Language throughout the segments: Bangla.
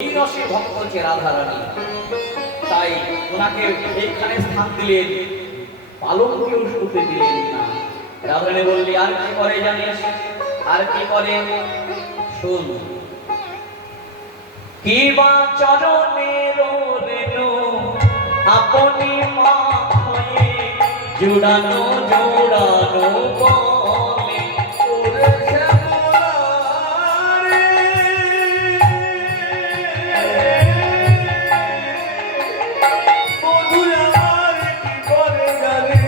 এই রসে ভক্ত হচ্ছে রাধারানী, তাই ওনাকে এইখানে স্থান দিলেন, পালঙ্কেও শুতে দিলেন না। রাধারানী বললি আর কি করে জানিস? আর কি করে শুন। কি বা চরণের রেণু আপনি মা হয়ে জুড়ানো জোড়ানো বলে ওরে শ্যামলা রে, বধু আমার কি করে জানে,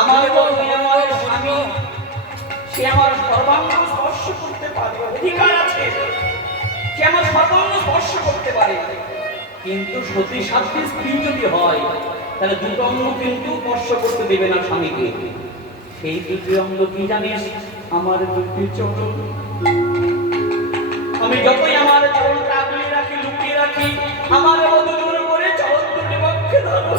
আমার বন্ধু আমার স্বামী, সে আমার সর্বাঙ্গ স্পর্শ করতে পারে, অধিকার আছে, সে আমার সর্বাঙ্গ স্পর্শ করতে পারে। কিন্তু সতী সাধ্বী স্ত্রী যদি হয় তাহলে দুটো অঙ্গ কিন্তু স্পর্শ করতে দেবে না স্বামীকে। সেই দুটি অঙ্গ কি জানিস? আমার দুটি চরণ। আমি যতই আমার চরণটা আগলে রাখি, লুকিয়ে রাখি, আমার বধূ জোর করে চরণ দুটি পক্ষে ধরো।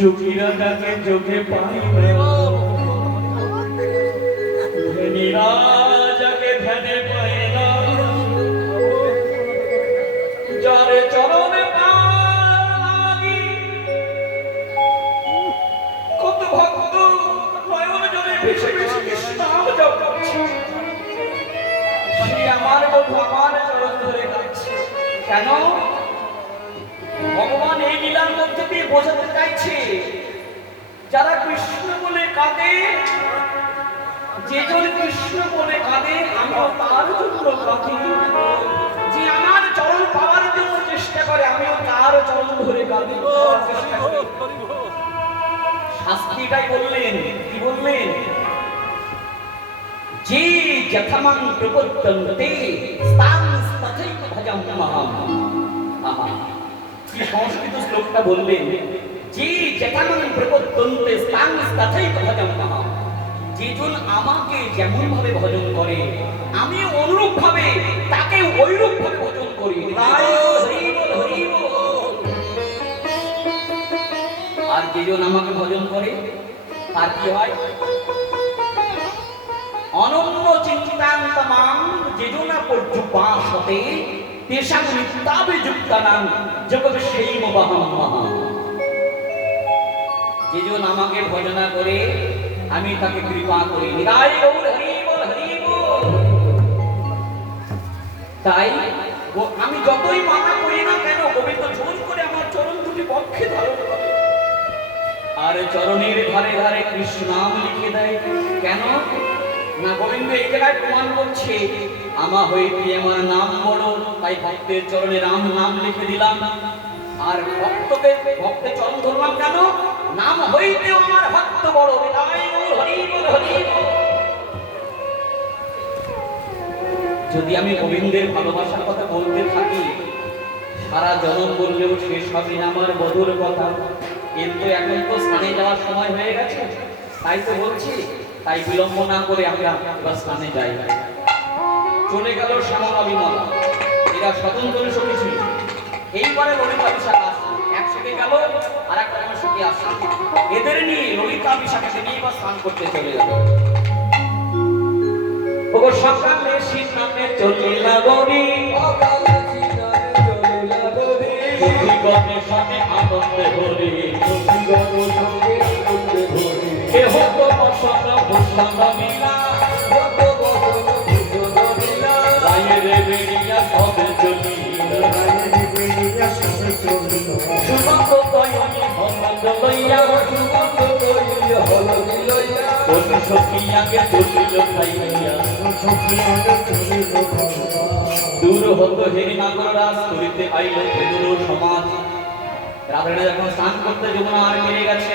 যোগীরা তাকে যোগে পাই না, যাকে ধ্যানে পাই না, যারে চরণে লাগি কত ভক্ত নয়ন জলে ভেসে ভেসে কৃষ্ণ নাম জপ করছে, সে আমার বধূ আমার চরণ ধরে কাঁদছে। কেন? ভগবান এই লীলার মধ্যে দিয়ে বোঝাতে চাইছে, যারা কৃষ্ণ বলে কাঁদে, যেজন কৃষ্ণ বলে কাঁদে আমিও তার জন্য কাঁদি, যে আমার চরণ পাওয়ার জন্য চেষ্টা করে আমিও তার চরণ ধরে কাঁদি। শাস্ত্রীটাই বললেন, কি বললেন? যে যথামাং প্রপদ্যন্তে স্তাং তথৈব ভজাম্যহম। কি একটি সংস্কৃত শ্লোকটা বললেন, যে যেতানং প্রপদ্যন্তে স্থান তথৈব ভজন্তঃ, যেজন আমাকে যেমন ভাবে ভজন করে আমি অনুরূপ ভাবে তাকে ওইরূপ ভাবে ভজন করি। আর যেজন আমাকে ভজন করে তার কি হয়? অনন্য চিন্তান্তমাং যেজনা পর্যুপাসতে তেষাং নিত্যাবে যুক্তানাং জগৎসৈম বহম্মহ। যেজন আমাকে ভজনা করে আমি তাকে কৃপা করি। নিতাই গৌর হরি বল, হরি বল। তাই আমি যতই মানা করি না কেন, গোবিন্দ জোর করে আমার চরণ দুটি পক্ষে ধারণ করে আর চরণের ধারে ধারে কৃষ্ণ নাম লিখে দেয়। কেন না, গোবিন্দ এই জায়গায় প্রমাণ করছে আমা হইতে আমার নাম বড়, তাই ভক্তের চরণে রাম নাম লিখে দিলাম। আর ভক্তের চরণ ধরলাম কেন? নাম হইতে আমার ভক্ত বড়। যদি আমি গোবিন্দের ভালোবাসার কথা বলতে থাকি সারা জনম বললেও শেষ হবে না আমার বধুর কথা। কিন্তু এখন তো স্নানে যাওয়ার সময় হয়ে গেছে, তাই তো বলছি, তাই বিলম্ব না করে আমরা এবার স্নানে যাই। চলে গেল শ্যামলা বিমলা, এরা স্বতন্ত্র সখী ছিল। এইবারে ললিতা বিশাখ আসছে, একসাথে গেল আর একটা সখী আসছে, এদের নিয়ে ললিতা বিশাখাকে নিয়ে এবার স্নান করতে চলে গেল। ওগো সকালে সিনানে চলিলা গরি, গণে সামনে আনন্দে ভরি, কেহ তো বসন ভূষণ মিলা, রায়ের বেরিয়া সবে চলিলা, সুমন্ত দয়নি হলদ লইয়া, কোন সখী আগে চলিল খাইয়া, দূর হত হেরি নাগরাজ করিতে আইল দূর সমাজ। রাধারানী যখন স্নান করতে যমুনা আর মিলে গেছে,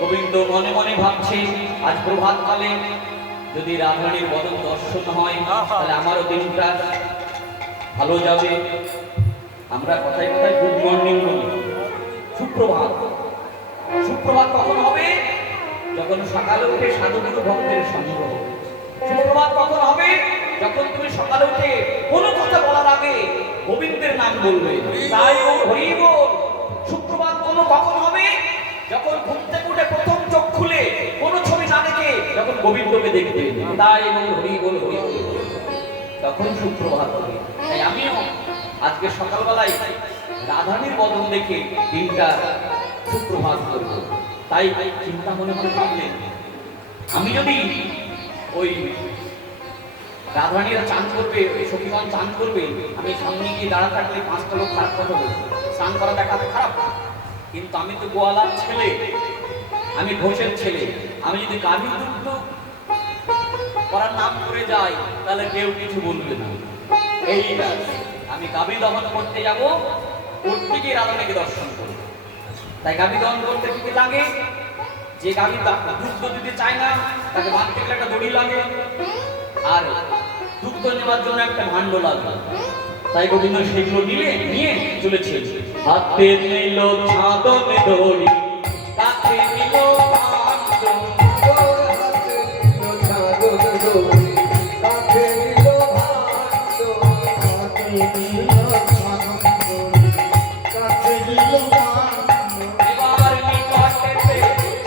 গোবিন্দ মনে মনে ভাবছে আজ প্রভাত কালে যদি রাধারানীর বদন দর্শন হয় তাহলে আমারও দিনটা ভালো যাবে। আমরা কথায় কথায় গুড মর্নিং বলি, সুপ্রভাত। সুপ্রভাত কখন হবে? যখন সকালে উঠে সাধুগুরু ভক্তের সঙ্গ হবে। সুপ্রভাত কখন হবে? যখন তুমি সকালে উঠে কোনো কথা বলার আগে গোবিন্দের নাম বলবে। তাই হরি বল। সুপ্রভাত কখন হবে? যখন ঘুম থেকে উঠে প্রথম চোখ খুলে কোনো ছবি না দেখে যখন গোবিন্দকে দেখবে। তাই হরি বল, হরি বল, তখন সুপ্রভাত হবে। তাই আমিও আজকে সকালবেলায় রাধারানীর বদন দেখে দিনটা সুপ্রভাত করব। তাই চিন্তা মনে মনে ভাবলেন, আমি যদি ওই রাধারানীরা চান করবে, সখীগণ চান করবে, আমি সামনে গিয়ে দাঁড়া থাকলে পাঁচটা লোক খারাপ কথা বলবে, স্নান করা দেখাতে খারাপ। কিন্তু আমি তো গোয়ালার ছেলে, আমি ঘোষের ছেলে, আমি যদি গাভীর দুগ্ধ করার নাম করে যাই তাহলে কেউ কিছু বলবে না। এই আমি গাভী দহন করতে যাব, করতে গিয়ে রাধারানীকে দর্শন করব। তাই গাভী দহন করতে কি লাগে? যে গাভী দুগ্ধ দিতে চায় না তাকে বাঁধতে গেলে একটা দড়ি লাগে, আর দুগ্ধ নেওয়ার জন্য একটা ভাণ্ড লাগবে। তাই গোবিন্দ সেগুলো নিয়ে চলেছে। হাতে নিল ছাদন দড়ি, কাছে নিল ভাণ্ড, হাতে নিল ছাদন দড়ি, কাছে নিল ভাণ্ড, হাতে নিল ছাদন দড়ি, কাছে নিল ভাণ্ড। এবার নিকটেতে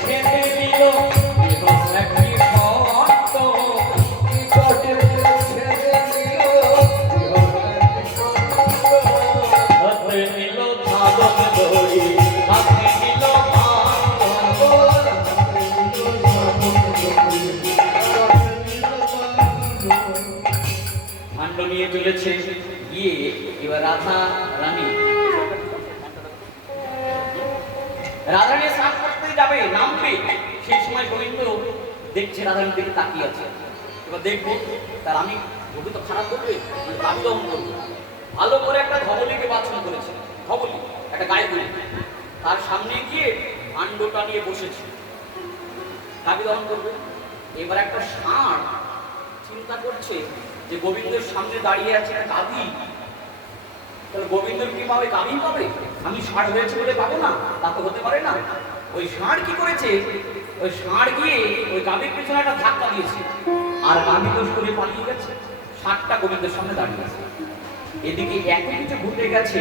ছেড়ে দিল একটি শর্ত, নিকটেতে ছেড়ে দিল হাতে নিল ছাদন দড়ি, হাতে নিল ভাণ্ড, ভাণ্ড নিয়ে চলেছে। গিয়ে এবার রাধারানী স্নান করতে যাবে, নামবে। সেই সময় গোবিন্দ দেখছে রাধারানীর দিকে তাকিয়ে আছে। এবার দেখবো তার আমি গোবি তো খারাপ করবে, মানে গাভী দহন করবে। ভালো করে একটা ধবলিকে বাছন করেছে, ধবলি একটা গায়ে গুলি, তার সামনে গিয়ে ভাণ্ডটা নিয়ে বসেছে, গাভী দহন করবে। এবার একটা ষাঁড় চিন্তা করছে যে গোবিন্দের সামনে দাঁড়িয়ে আছে একটা গাভী, তাহলে গোবিন্দর কি পাবে? গাভী পাবে। আমি ষাঁড় হয়েছে বলে পাবো না, তা তো হতে পারে না। ওই ষাঁড় কি করেছে, ওই ষাঁড় গিয়ে ওই গাভীর পেছনে একটা ধাক্কা দিয়েছে, আর গাভী দোষ করে পালিয়ে গেছে। ষাঁড়টা গোবিন্দের সামনে দাঁড়িয়ে আছে। এদিকে এত কিছু ঘটে গেছে,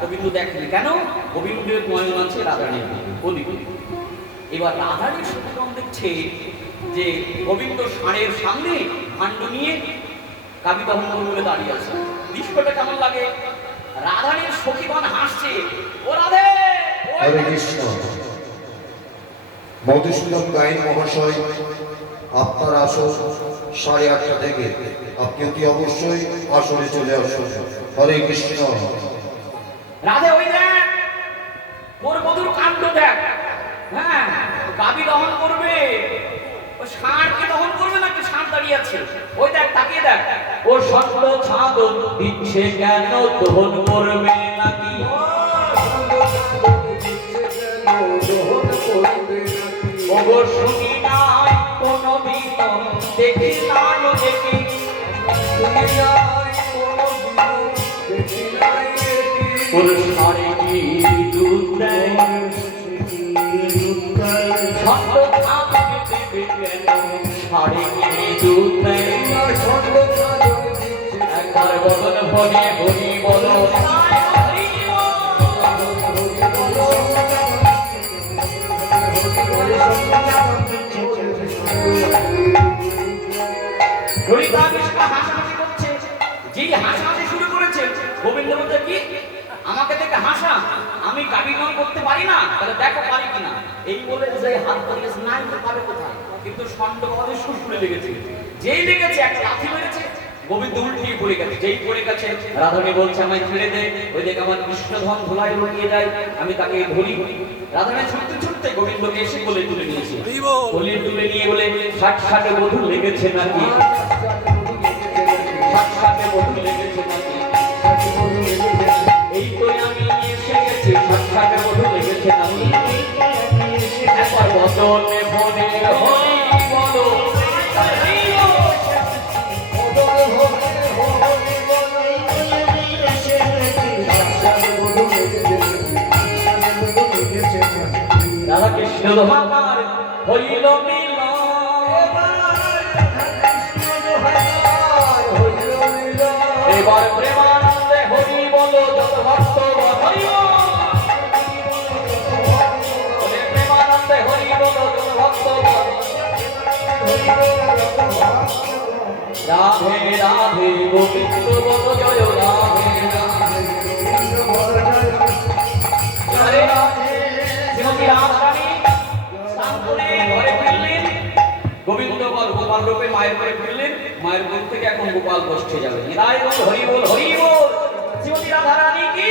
গোবিন্দ দেখেনি কেন, গোবিন্দের নয়ন আছে রাধারানীর ওদিকে। এবার রাধারানীর সতীগণ দেখছে যে গোবিন্দ ষাঁড়ের সামনে ভাণ্ড নিয়ে গাভী দহন করে দাঁড়িয়ে আছে। দৃশ্যটা কেমন লাগে? রাধারানীর সখীগণ হাসছে, ও রাধে। হরে কৃষ্ণ। মধুসূদন গাইন মহাশয়, আপনার আসন 8:30 থেকে, আপনি অতি অবশ্যই আসনে চলে আসুন। হরে কৃষ্ণ। রাধে ওই দেখ, ওর বধুর কাণ্ড দেখ। হ্যাঁ, গাভী দহন করবে, ও ষাঁড়কে দহন করবে নাকি? ষাঁড় দাঁড়িয়ে আছে, ওই দেখ, তাকিয়ে দেখ। ও ষণ্ড ছাদন দিচ্ছে কেন, দহন করবে নাকি? ওগো শুনি নাই কোনো দিন, দেখি নাই দেখি, ওর ষাঁড়ে কি দুধ দেয়, ষণ্ড ছাদন দেবে কেন, ষাঁড়ে কি দুধ দেয়? একবার বদন ভরে হরি বলো, ললিতা কৃষ্ণ হাসাহাসি করছে। যেই হাসাহাসি শুরু করেছে, গোবিন্দ বলতে কি আমাকে দেখে হাসা, আমি গাভী দহন করতে পারি না, তাহলে দেখো পারি কিনা। এই বলে যে হাত ধরিয়েছে, নাই তো পাবে কোথায়, কিন্তু ষণ্ড পদে সুর লেগেছে। যেই লেগেছে একটা লাথি মেরেছে, গোবিন্দ উল্টিয়ে পড়ে গেছে। যেই পড়ে গেছে, রাধারানী বলছে আমায় ছেড়ে দে, ওই দেখ আমার কৃষ্ণধন ধুলায় লুকিয়ে যায়, আমি তাকে ধরি। রাধারানী ছুটতে ছুটতে গোবিন্দকে এসে কোলে তুলে নিয়েছে। কোলে তুলে নিয়ে বলে, ষাটে বধূ লেগেছে নাকি, ষাটে বধূ লেগেছে নাকি, এই তো আমি এসে গেছি, ষাটে বধূ লেগেছে নাকি। একবার বদনে ভরে হরি বলো, রাধা কৃষ্ণ দোহার হইল মিলন, এবার প্রেমানন্দে হরি বলো যত ভক্ত হরিব, প্রেমানন্দে হরি বলো যত ভক্ত। রাধে রাধে গোবিন্দ বল জয়, রাধে রাধে রাধে। শ্রীমতী রাধারানী স্নান করে ঘরে ফিরলেন, গোবিন্দ গোপাল রূপে মায়ের ঘরে ফিরলেন। মায়ের মুখ থেকে এখন গোপাল বসে যাবে। নিতাই বল হরি বল, হরি বল। শ্রীমতী রাধারানী কি